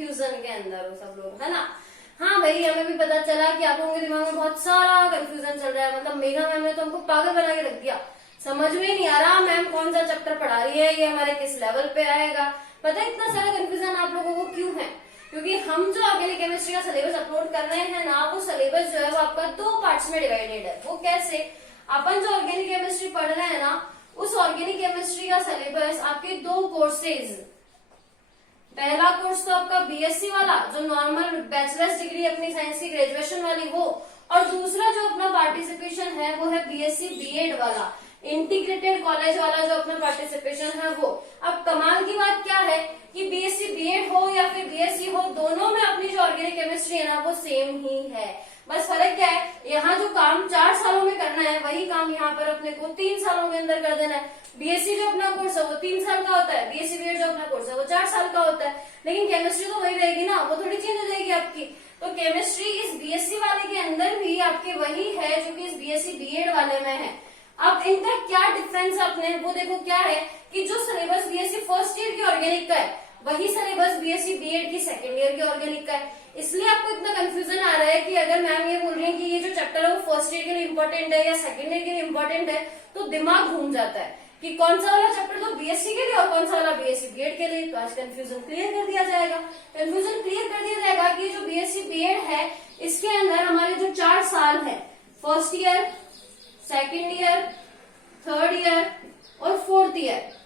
Confusion के अंदर हो सब लोग, है ना। हाँ भाई, हमें भी पता चला कि आप लोगों के दिमाग में बहुत सारा कंफ्यूजन चल रहा है, मतलब मेघा मैम ने तो हमको पागल बना के रख दिया, समझ में ही नहीं आ रहा मैम कौन सा चैप्टर पढ़ा रही है, ये हमारे किस लेवल पे आएगा। पता है इतना सारा कंफ्यूजन आप लोगों को क्यों है? क्योंकि हम जो ऑर्गेनिक केमिस्ट्री का सिलेबस अपलोड कर रहे हैं ना, वो सिलेबस जो है वो आपका 2 पार्ट्स में डिवाइडेड है। वो कैसे? अपन जो ऑर्गेनिक केमिस्ट्री पढ़ रहे हैं ना, उस ऑर्गेनिक केमिस्ट्री का सिलेबस आपके 2 कोर्सेज, पहला कोर्स तो आपका बीएससी वाला जो नॉर्मल बैचलर्स डिग्री अपनी साइंस की ग्रेजुएशन वाली वो, और दूसरा जो अपना पार्टिसिपेशन है वो है बीएससी बीएड वाला, इंटीग्रेटेड कॉलेज वाला जो अपना पार्टिसिपेशन है वो। अब कमाल की बात क्या है कि बीएससी बीएड हो या फिर बीएससी हो, दोनों में अपनी जो ऑर्गेनिक केमिस्ट्री है ना वो सेम ही है। बस फर्क क्या है, यहाँ जो काम 4 सालों में करना है वही काम यहाँ पर अपने को 3 सालों के अंदर कर देना है। बीएससी जो अपना कोर्स है वो 3 साल का होता है, बीएससी बीएड जो अपना कोर्स है वो 4 साल का होता है, लेकिन केमिस्ट्री तो वही रहेगी ना, वो थोड़ी चेंज हो जाएगी आपकी। तो केमिस्ट्री इस बीएससी वाले के अंदर भी आपके वही है जो कि इस बीएससी बीएड वाले में है। अब इनका क्या डिफरेंस है अपने वो देखो, क्या है कि जो सिलेबस बीएससी फर्स्ट ईयर की ऑर्गेनिक का है वही सिलेबस बीएससी बीएड की सेकेंड ईयर की ऑर्गेनिक का है। इसलिए आपको इतना कंफ्यूजन आ रहा है कि अगर मैम ये बोल रही है कि ये जो चैप्टर है वो फर्स्ट ईयर के लिए इम्पोर्टेंट है या सेकेंड ईयर के लिए इम्पोर्टेंट है, तो दिमाग घूम जाता है कि कौन सा वाला चैप्टर तो बीएससी के लिए और कौन सा वाला बीएससी बीएड के लिए। तो आज कंफ्यूजन क्लियर कर दिया जाएगा। कंफ्यूजन क्लियर कर दिया जाएगा कि जो बीएससी बीएड है इसके अंदर हमारे जो 4 साल है, first year, second year, third year और फोर्थ ईयर,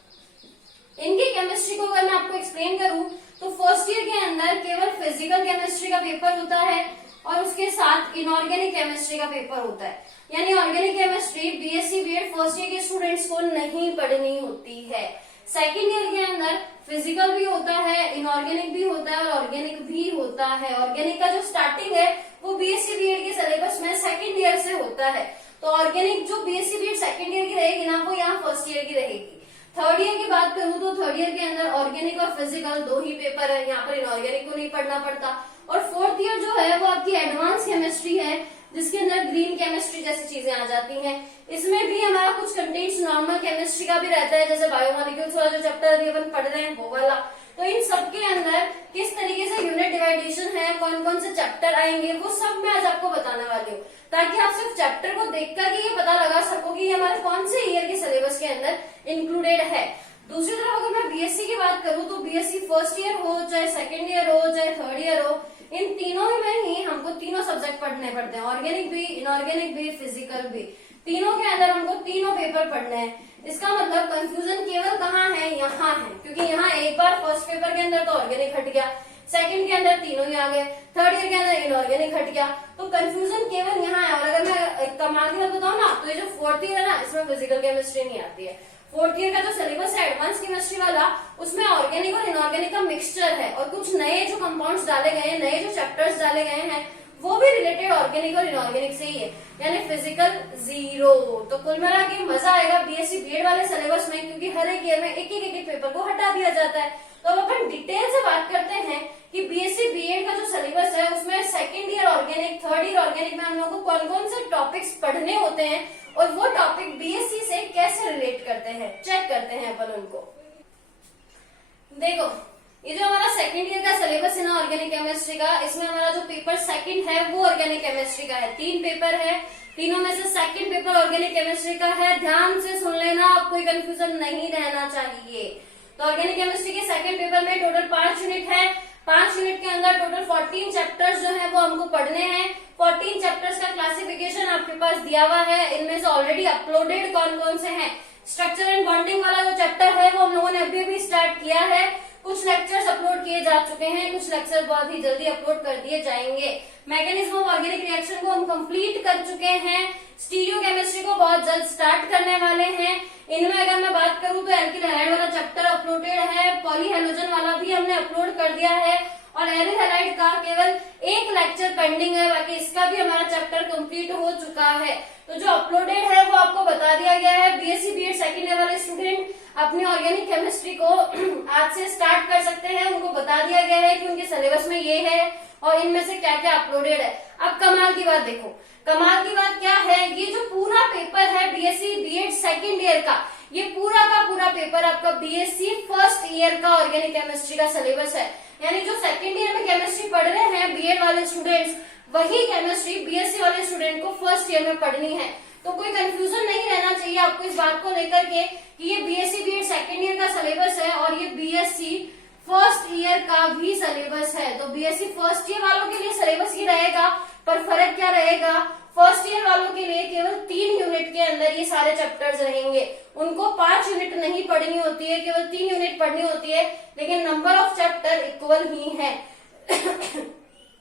इनकी केमिस्ट्री को अगर मैं आपको एक्सप्लेन करूं तो फर्स्ट ईयर के अंदर केवल फिजिकल केमिस्ट्री का पेपर होता है और उसके साथ इनऑर्गेनिक केमिस्ट्री का पेपर होता है। यानी organic chemistry BSc BEd first year के स्टूडेंट्स को नहीं पढ़नी होती है। सेकेंड ईयर के अंदर फिजिकल भी होता है, इनऑर्गेनिक भी होता है और ऑर्गेनिक भी होता है। ऑर्गेनिक का जो स्टार्टिंग है वो बीएससी बीएड के सिलेबस में सेकेंड ईयर से होता है। तो ऑर्गेनिक जो बीएससी बीएड सेकेंड ईयर की रहेगी ना, वो यहाँ फर्स्ट ईयर की रहेगी। थर्ड ईयर की बात करूं तो थर्ड ईयर के अंदर ऑर्गेनिक और फिजिकल 2 ही पेपर है, यहाँ पर इनऑर्गेनिक को नहीं पढ़ना पड़ता। और फोर्थ ईयर जो है वो आपकी एडवांस केमिस्ट्री है, जिसके अंदर ग्रीन केमिस्ट्री जैसी चीजें आ जाती हैं। इसमें भी हमारा कुछ कंटेंट्स नॉर्मल केमिस्ट्री का भी रहता है, जैसे बायोमोलिक्यूल्स वाला जो चैप्टर अभी अपन पढ़ रहे हैं वो वाला। तो इन सबके अंदर किस तरीके से यूनिट डिवाइडेशन है, कौन कौन से चैप्टर आएंगे, वो सब मैं आज आपको बताने वाली हूँ, ताकि आप सिर्फ चैप्टर को देख कर ये पता लगा सको कि हमारे कौन से ईयर के सिलेबस के अंदर इंक्लूडेड है। दूसरी तरफ अगर मैं बीएससी की बात करूँ तो बीएससी फर्स्ट ईयर हो, चाहे सेकेंड ईयर हो, चाहे थर्ड ईयर हो, इन तीनों में ही हमको तीनों सब्जेक्ट पढ़ने पड़ते हैं, ऑर्गेनिक भी, इनऑर्गेनिक भी, फिजिकल भी। तीनों के अंदर हमको तीनों पेपर पढ़ने हैं। इसका मतलब कंफ्यूजन केवल कहाँ है, यहाँ है, क्योंकि यहाँ एक बार फर्स्ट पेपर के अंदर तो ऑर्गेनिक हट गया, सेकंड के अंदर तीनों ही आ गए, थर्ड ईयर के अंदर इनऑर्गेनिक हट गया, तो कंफ्यूजन केवल यहाँ है। और अगर मैं कमाल की बात बताऊँ ना, तो ये जो फोर्थ ईयर है ना, इसमें फिजिकल केमिस्ट्री नहीं आती है। फोर्थ ईयर का जो सिलेबस है एडवांस केमिस्ट्री वाला, उसमें ऑर्गेनिक और इनऑर्गेनिक का मिक्सचर है और कुछ नए जो कंपाउंड्स डाले गए हैं, नए जो चैप्टर्स डाले गए हैं, वो भी रिलेटेड ऑर्गेनिक और इनऑर्गेनिक से ही है, यानी फिजिकल 0। तो कुल मिला के मजा आएगा बीएससी बीएड वाले सिलेबस में, क्योंकि हर एक ईयर में एक एक पेपर को हटा दिया जाता है। तो अब अपन डिटेल से बात करते हैं कि बीएससी बीएड का जो सिलेबस है उसमें second year organic, third year organic में हम लोग को कौन कौन से टॉपिक्स पढ़ने होते हैं और वो टॉपिक बीएससी से कैसे रिलेट करते हैं, चेक करते हैं अपन उनको। देखो, ये जो हमारा सेकेंड ईयर का सिलेबस है ना ऑर्गेनिक केमिस्ट्री का, इसमें हमारा जो पेपर सेकंड है वो ऑर्गेनिक केमिस्ट्री का है। 3 पेपर है, तीनों में से सेकंड पेपर ऑर्गेनिक केमिस्ट्री का है। ध्यान से सुन लेना, अब कोई कंफ्यूजन नहीं रहना चाहिए। तो ऑर्गेनिक केमिस्ट्री के सेकंड पेपर में टोटल 5 यूनिट है। 5 यूनिट के अंदर टोटल 14 चैप्टर्स जो है वो हमको पढ़ने हैं। 14 चैप्टर्स का क्लासिफिकेशन आपके पास दिया हुआ है। इनमें से ऑलरेडी अपलोडेड कौन कौन से हैं, स्ट्रक्चर एंड बॉन्डिंग वाला जो चैप्टर है वो हम लोगों ने अभी अभी स्टार्ट किया है। कुछ लेक्चर्स अपलोड किए जा चुके हैं, कुछ लेक्चर बहुत ही जल्दी अपलोड कर दिए जाएंगे। मैकेनिज्म ऑफ ऑर्गेनिक रिएक्शन को हम कंप्लीट कर चुके हैं। स्टीरियो केमिस्ट्री को बहुत जल्द स्टार्ट करने वाले हैं। इनमें अगर मैं बात करूं तो एल्किल हैलाइड वाला चैप्टर अपलोडेड है, पॉलीहेलोजन वाला भी हमने अपलोड कर दिया है और एरिल हैलाइड का केवल एक लेक्चर पेंडिंग है, बाकी इसका भी हमारा चैप्टर कंप्लीट हो चुका है। तो जो अपलोडेड है वो आपको बता दिया गया है। बीएससी बीएड सेकंड ईयर वाले स्टूडेंट अपनी ऑर्गेनिक केमिस्ट्री को आज से स्टार्ट कर सकते हैं। उनको बता दिया गया है कि उनके सिलेबस में ये है और इनमें से क्या क्या अपलोडेड है। अब कमाल की बात देखो, कमाल की बात क्या है, ये जो पूरा पेपर है बीएससी बीएड सेकंड ईयर का, ये पूरा का पूरा पेपर आपका बीएससी फर्स्ट ईयर का ऑर्गेनिक केमिस्ट्री का सिलेबस है। यानी जो सेकेंड ईयर में केमिस्ट्री पढ़ रहे हैं बीएड वाले स्टूडेंट्स, वही केमिस्ट्री बीएससी वाले स्टूडेंट को फर्स्ट ईयर में पढ़नी है। तो कोई कंफ्यूजन नहीं रहना चाहिए आपको इस बात को लेकर के कि ये बीएससी बीएड सेकेंड ईयर का सिलेबस है और ये बीएससी फर्स्ट ईयर का भी सिलेबस है। तो बीएससी फर्स्ट ईयर वालों के लिए सिलेबस ही रहेगा, पर फर्क क्या रहेगा, फर्स्ट ईयर वालों के लिए केवल 3 यूनिट के अंदर ये सारे चैप्टर्स रहेंगे। उनको 5 यूनिट नहीं पढ़नी होती है, केवल 3 यूनिट पढ़नी होती है, लेकिन नंबर ऑफ चैप्टर इक्वल ही है।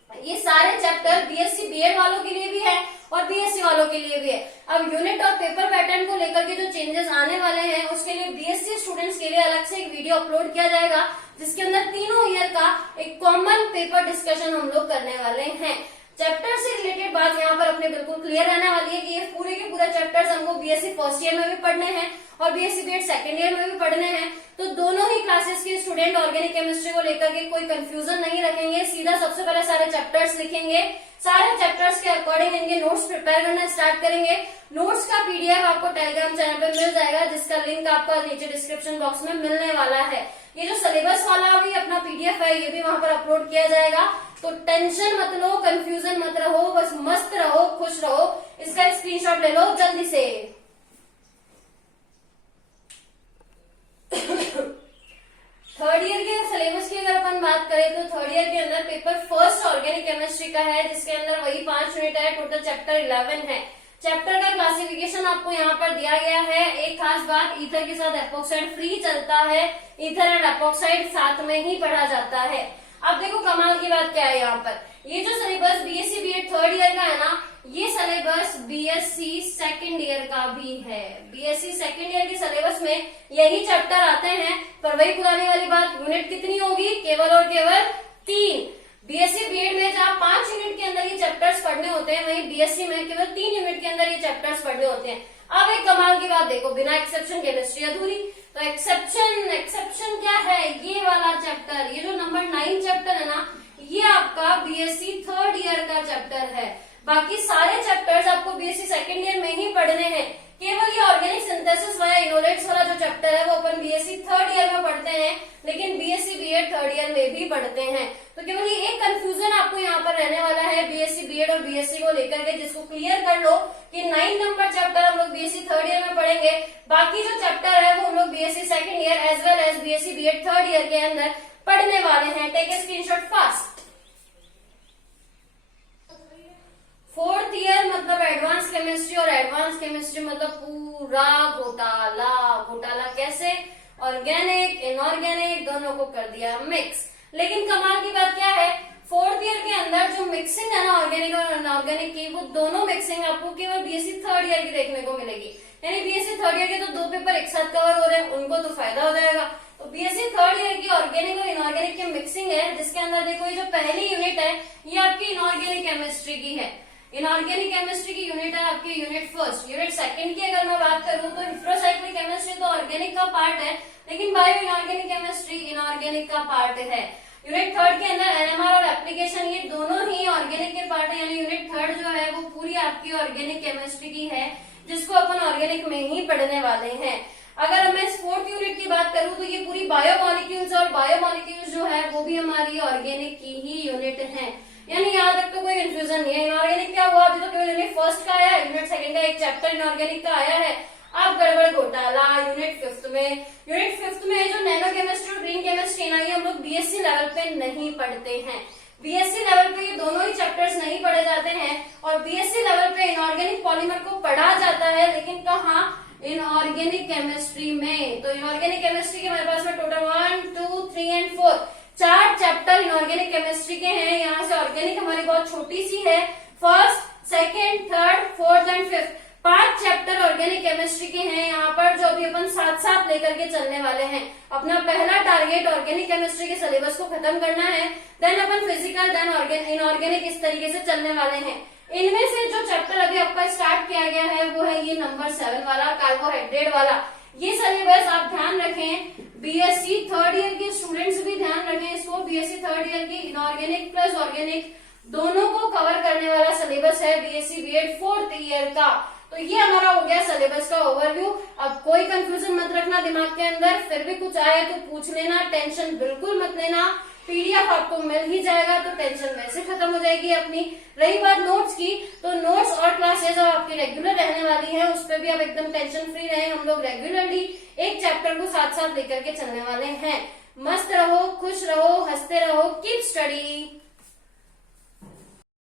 ये सारे चैप्टर बीएससी बीएड वालों के लिए भी है और बीएससी वालों के लिए भी है। अब यूनिट और पेपर पैटर्न को लेकर के जो चेंजेस आने वाले हैं उसके लिए बीएससी स्टूडेंट्स के लिए अलग से एक वीडियो अपलोड किया जाएगा, जिसके अंदर तीनों ईयर का एक कॉमन पेपर डिस्कशन हम लोग करने वाले हैं। चैप्टर से रिलेटेड बात यहाँ पर अपने बिल्कुल क्लियर रहने वाली है कि ये पूरे के पूरे चैप्टर्स हमको बीएससी फर्स्ट ईयर में भी पढ़ने हैं और बीएससी बीएड सेकंड ईयर में भी पढ़ने हैं। तो दोनों ही क्लासेस के स्टूडेंट ऑर्गेनिक केमिस्ट्री को लेकर के कोई कंफ्यूजन नहीं रखेंगे, सीधा सबसे पहले सारे चैप्टर्स लिखेंगे, सारे चैप्टर्स के अकॉर्डिंग इनके नोट्स प्रिपेयर करना स्टार्ट करेंगे। नोट्स का पीडीएफ आपको टेलीग्राम चैनल पे मिल जाएगा, जिसका लिंक आपका नीचे डिस्क्रिप्शन बॉक्स में मिलने वाला है। ये जो सिलेबस वाला भी अपना पीडीएफ है ये भी वहां पर अपलोड किया जाएगा। तो टेंशन मत लो, कंफ्यूजन मत रहो, बस मस्त रहो, खुश रहो। इसका एक स्क्रीनशॉट ले लो जल्दी से। थर्ड ईयर के सिलेबस की अगर अपन बात करें तो थर्ड ईयर के अंदर पेपर फर्स्ट ऑर्गेनिक केमिस्ट्री का है, जिसके अंदर वही 5 यूनिट है, टोटल चैप्टर 11 है। चैप्टर का क्लासिफिकेशन आपको यहाँ पर दिया गया है। एक खास बात, ईथर के साथ एपोक्साइड फ्री चलता है, ईथर एंड एपोक्साइड साथ में ही पढ़ा जाता है। अब देखो कमाल की बात क्या है यहाँ पर, ये जो syllabus BSc BEd third year का है ना, ये सिलेबस बीएससी सेकंड ईयर का भी है। बीएससी सेकंड ईयर के सिलेबस में यही चैप्टर आते हैं, पर वही पुरानी वाली बात, यूनिट कितनी होगी, केवल और केवल 3। बीएससी बीएड में जहाँ 5 यूनिट के अंदर ये चैप्टर्स पढ़ने होते हैं, वहीं बीएससी में केवल 3 यूनिट के अंदर ये चैप्टर्स पढ़ने होते हैं। अब एक कमाल की बात देखो, बिना एक्सेप्शन केमिस्ट्री अधूरी। तो एक्सेप्शन क्या है, ये वाला चैप्टर, ये जो नंबर 9 चैप्टर है ना, ये आपका बीएससी थर्ड ईयर का चैप्टर है। बाकी सारे चैप्टर्स आपको बीएससी सेकंड ईयर में ही पढ़ने हैं। केवल ये ऑर्गेनिक सिंथेसिस वाला इनोलेट्स वाला जो चैप्टर है वो अपन बीएससी थर्ड ईयर में पढ़ते हैं, लेकिन बीएससी बीएड थर्ड ईयर में भी पढ़ते हैं। तो केवल ये एक कंफ्यूजन आपको यहाँ पर रहने वाला है बीएससी बीएड और बीएससी को लेकर के, जिसको क्लियर कर लो कि 9 नंबर चैप्टर हम लोग बीएससी थर्ड ईयर में पढ़ेंगे, बाकी जो चैप्टर है वो हम लोग BSc second year as well as BSc BEd third year के अंदर पढ़ने वाले हैं। Take a screenshot fast. Fourth year मतलब एडवांस केमिस्ट्री, और एडवांस केमिस्ट्री मतलब पूरा घोटाला कैसे, ऑर्गेनिक इनऑर्गेनिक दोनों को कर दिया मिक्स। लेकिन कमाल की बात क्या है, फोर्थ ईयर के अंदर जो मिक्सिंग है ना ऑर्गेनिक और इनऑर्गेनिक की, वो दोनों मिक्सिंग आपको केवल बीएससी थर्ड ईयर की देखने को मिलेगी। यानी बीएससी थर्ड ईयर के तो 2 पेपर एक साथ कवर हो रहे हैं, उनको तो फायदा हो जाएगा। तो बीएससी थर्ड ईयर की ऑर्गेनिक और इनऑर्गेनिक की मिक्सिंग है, जिसके अंदर देखो ये जो पहली यूनिट है ये आपकी इनऑर्गेनिक केमिस्ट्री की है। इनऑर्गेनिक केमिस्ट्री की यूनिट है आपकी यूनिट फर्स्ट। यूनिट सेकंड की अगर मैं बात करूं तो हिस्ट्रोसाइक्लिक केमिस्ट्री तो ऑर्गेनिक का पार्ट है, लेकिन बायो इनऑर्गेनिक केमिस्ट्री इनऑर्गेनिक का पार्ट है। यूनिट थर्ड के अंदर एनएमआर और एप्लीकेशन ये दोनों ही ऑर्गेनिक के पार्ट है, यानी यूनिट थर्ड जो है वो पूरी आपकी ऑर्गेनिक केमिस्ट्री की है, जिसको अपन ऑर्गेनिक में ही पढ़ने वाले हैं। अगर मैं इस फोर्थ यूनिट की बात करूं तो ये पूरी बायोमॉलिक्यूल्स, और बायोमॉलिक्यूल्स जो है वो भी हमारी ऑर्गेनिक की ही यूनिट है। यानी यहाँ तक तो कोई कंफ्यूजन नहीं है। इनऑर्गेनिक क्या हुआ, अभी तो केवल यूनिट फर्स्ट का आया, यूनिट सेकंड का एक चैप्टर इनऑर्गेनिक का आया है। अब गड़बड़ घोटाला यूनिट फिफ्थ में जो नैनो केमिस्ट्री और ग्रीन केमिस्ट्री ना, ये हम लोग बीएससी लेवल पे नहीं पढ़ते हैं। बीएससी लेवल पे ये दोनों ही चैप्टर्स नहीं पढ़े जाते हैं, और बीएससी लेवल पे इनऑर्गेनिक पॉलीमर को पढ़ा जाता है, लेकिन कहाँ, इनऑर्गेनिक केमिस्ट्री में। तो इनऑर्गेनिक केमिस्ट्री के हमारे पास में total 1, 2, 3 and 4 4 chapter inorganic chemistry के हैं। यहाँ से ऑर्गेनिक हमारी बहुत छोटी सी है, first, second, third, fourth and fifth 5 chapter organic chemistry के हैं यहाँ पर, जो अभी अपन साथ साथ लेकर के चलने वाले हैं। अपना पहला टारगेट ऑर्गेनिक केमिस्ट्री के सिलेबस को खत्म करना है, देन अपन फिजिकल, देन इनऑर्गेनिक, इस तरीके से चलने वाले हैं। इनमें से जो चैप्टर अभी आपका स्टार्ट किया गया है वो है ये नंबर 7 वाला, कार्बोहाइड्रेट वाला। ये सिलेबस आप ध्यान रखें, बीएससी थर्ड ईयर के स्टूडेंट्स भी ध्यान रखें इसको। बीएससी थर्ड ईयर की इनऑर्गेनिक प्लस ऑर्गेनिक दोनों को कवर करने वाला सिलेबस है बीएससी बीएड फोर्थ ईयर का। तो ये हमारा हो गया सिलेबस का ओवरव्यू। अब कोई कंफ्यूजन मत रखना दिमाग के अंदर, फिर भी कुछ आए तो पूछ लेना, टेंशन बिल्कुल मत लेना। PDF आपको मिल ही जाएगा, तो टेंशन वैसे खत्म हो जाएगी अपनी। रही बात नोट्स की, तो नोट्स और क्लासेज अब आपकी रेगुलर रहने वाली है, उस पर भी आप एकदम टेंशन फ्री रहे। हम लोग रेगुलरली एक चैप्टर को साथ साथ लेकर के चलने वाले हैं। मस्त रहो, खुश रहो, हंसते रहो, कीप स्टडी।